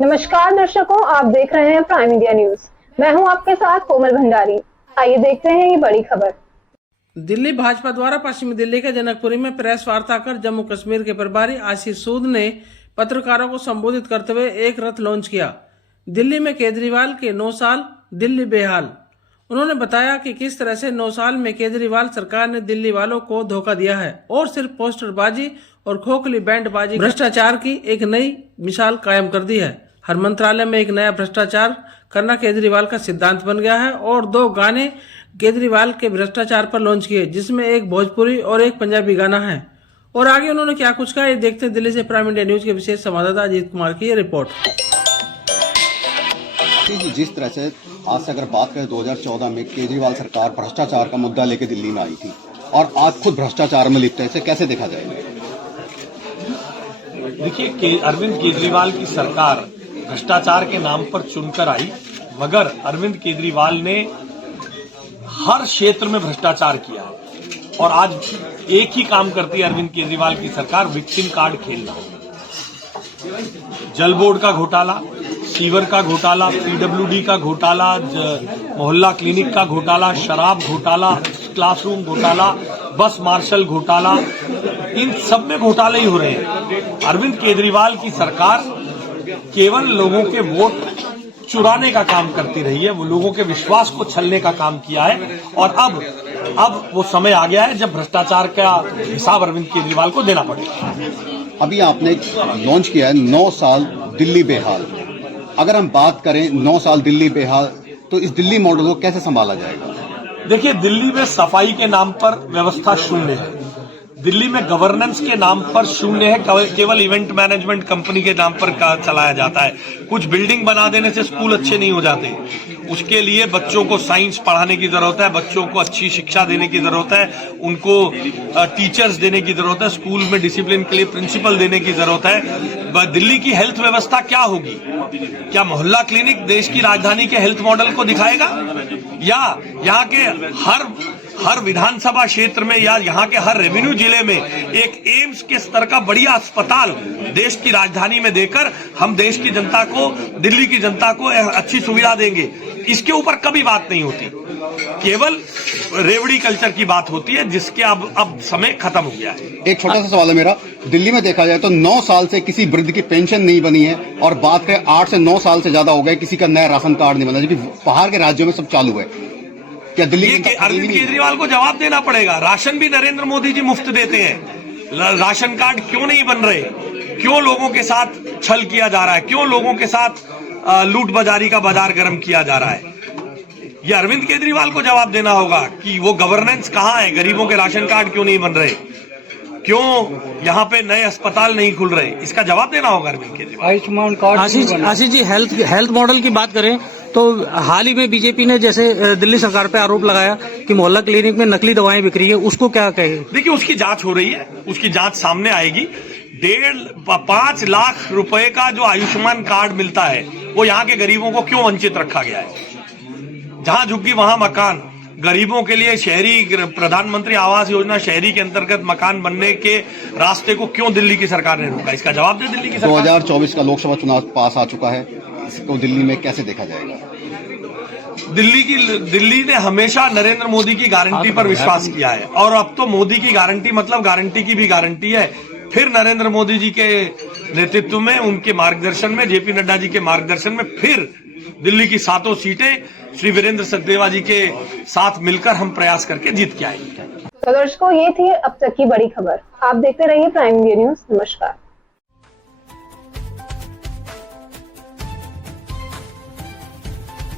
नमस्कार दर्शकों, आप देख रहे हैं प्राइम इंडिया न्यूज। मैं हूं आपके साथ कोमल भंडारी। आइए देखते हैं ये बड़ी खबर। दिल्ली भाजपा द्वारा पश्चिमी दिल्ली के जनकपुरी में प्रेस वार्ता कर जम्मू कश्मीर के प्रभारी आशीष सूद ने पत्रकारों को संबोधित करते हुए एक रथ लॉन्च किया। दिल्ली में केजरीवाल के 9 साल, दिल्ली बेहाल। उन्होंने बताया कि किस तरह से 9 साल में केजरीवाल सरकार ने दिल्ली वालों को धोखा दिया है और सिर्फ पोस्टरबाजी और खोखली बैंडबाजी भ्रष्टाचार की एक नई मिसाल कायम कर दी है। हर मंत्रालय में एक नया भ्रष्टाचार करना केजरीवाल का सिद्धांत बन गया है और 2 गाने केजरीवाल के भ्रष्टाचार पर लॉन्च किए, जिसमें एक भोजपुरी और एक पंजाबी गाना है। और आगे उन्होंने क्या कुछ कहा, ये देखते हैं दिल्ली से प्राइम इंडिया न्यूज के विशेष संवाददाता अजीत कुमार की ये रिपोर्ट। जी, जिस तरह से आज से अगर बात करें 2014 में केजरीवाल सरकार भ्रष्टाचार का मुद्दा लेकर दिल्ली में आई थी और आज खुद भ्रष्टाचार में लिप्त है, इसे कैसे देखा जाएगा? देखिए, अरविंद केजरीवाल की सरकार भ्रष्टाचार के नाम पर चुनकर आई, मगर अरविंद केजरीवाल ने हर क्षेत्र में भ्रष्टाचार किया है और आज एक ही काम करती है अरविंद केजरीवाल की सरकार, विक्टिम कार्ड खेलना। जल बोर्ड का घोटाला, सीवर का घोटाला, पीडब्ल्यूडी का घोटाला, मोहल्ला क्लिनिक का घोटाला, शराब घोटाला, क्लासरूम घोटाला, बस मार्शल घोटाला, इन सब में घोटाले ही हो रहे हैं। अरविंद केजरीवाल की सरकार केवल लोगों के वोट चुराने का काम करती रही है, वो लोगों के विश्वास को छलने का काम किया है और अब वो समय आ गया है जब भ्रष्टाचार का हिसाब अरविंद केजरीवाल को देना पड़ेगा। अभी आपने लॉन्च किया है 9 साल दिल्ली बेहाल। अगर हम बात करें 9 साल दिल्ली बेहाल, तो इस दिल्ली मॉडल को कैसे संभाला जाएगा? देखिए, दिल्ली में सफाई के नाम पर व्यवस्था शून्य है, दिल्ली में गवर्नेंस के नाम पर शून्य है, केवल इवेंट मैनेजमेंट कंपनी के नाम पर चलाया जाता है। कुछ बिल्डिंग बना देने से स्कूल अच्छे नहीं हो जाते, उसके लिए बच्चों को साइंस पढ़ाने की जरूरत है, बच्चों को अच्छी शिक्षा देने की जरूरत है, उनको टीचर्स देने की जरूरत है, स्कूल में डिसिप्लिन के लिए प्रिंसिपल देने की जरूरत है। दिल्ली की हेल्थ व्यवस्था क्या होगी? क्या मोहल्ला क्लिनिक देश की राजधानी के हेल्थ मॉडल को दिखाएगा, या यहाँ के हर विधानसभा क्षेत्र में या यहाँ के हर रेवेन्यू जिले में एक एम्स के स्तर का बढ़िया अस्पताल देश की राजधानी में देकर हम देश की जनता को, दिल्ली की जनता को अच्छी सुविधा देंगे? इसके ऊपर कभी बात नहीं होती, केवल रेवड़ी कल्चर की बात होती है, जिसके अब समय खत्म हो गया है। एक छोटा सा सवाल है मेरा, दिल्ली में देखा जाए तो 9 साल से किसी वृद्ध की पेंशन नहीं बनी है और बात करें 8 से 9 साल से ज्यादा हो गए किसी का नया राशन कार्ड नहीं बना, जबकि बाहर के राज्यों में सब चालू है। क्या दिल्ली के अरविंद केजरीवाल को जवाब देना पड़ेगा। राशन भी नरेंद्र मोदी जी मुफ्त देते हैं, राशन कार्ड क्यों नहीं बन रहे? क्यों लोगों के साथ छल किया जा रहा है? क्यों लोगों के साथ लूट बाजारी का बाजार गर्म किया जा रहा है? ये अरविंद केजरीवाल को जवाब देना होगा कि वो गवर्नेंस कहाँ है, गरीबों के राशन कार्ड क्यों नहीं बन रहे, क्यों यहाँ पे नए अस्पताल नहीं खुल रहे, इसका जवाब देना होगा Arvind Kejriwal. Ayushman card. Ashish ji, health model की बात करें तो हाल ही में बीजेपी ने जैसे दिल्ली सरकार पे आरोप लगाया कि मोहल्ला क्लिनिक में नकली दवाएं बिक रही है, उसको क्या कहे? देखिए, उसकी जांच हो रही है, उसकी जांच सामने आएगी। 5 लाख रुपए का जो आयुष्मान कार्ड मिलता है वो यहाँ के गरीबों को क्यों वंचित रखा गया है? जहां झुग्गी वहां मकान, गरीबों के लिए शहरी प्रधानमंत्री आवास योजना शहरी के अंतर्गत मकान बनने के रास्ते को क्यों दिल्ली की सरकार ने रोका? इसका जवाब दे दिल्ली की सरकार। 2024 का लोकसभा चुनाव पास आ चुका है, इसको दिल्ली में कैसे देखा जाएगा? दिल्ली ने हमेशा नरेंद्र मोदी की गारंटी पर विश्वास किया है और अब तो मोदी की गारंटी मतलब गारंटी की भी गारंटी है। फिर नरेंद्र मोदी जी के नेतृत्व में, उनके मार्गदर्शन में, जेपी नड्डा जी के मार्गदर्शन में फिर दिल्ली की 7 सीटें श्री वीरेंद्र सचदेवा जी के साथ मिलकर हम प्रयास करके जीत के आएंगे। तो दर्शकों, ये थी अब तक की बड़ी खबर। आप देखते रहिए प्राइम इंडिया न्यूज। नमस्कार।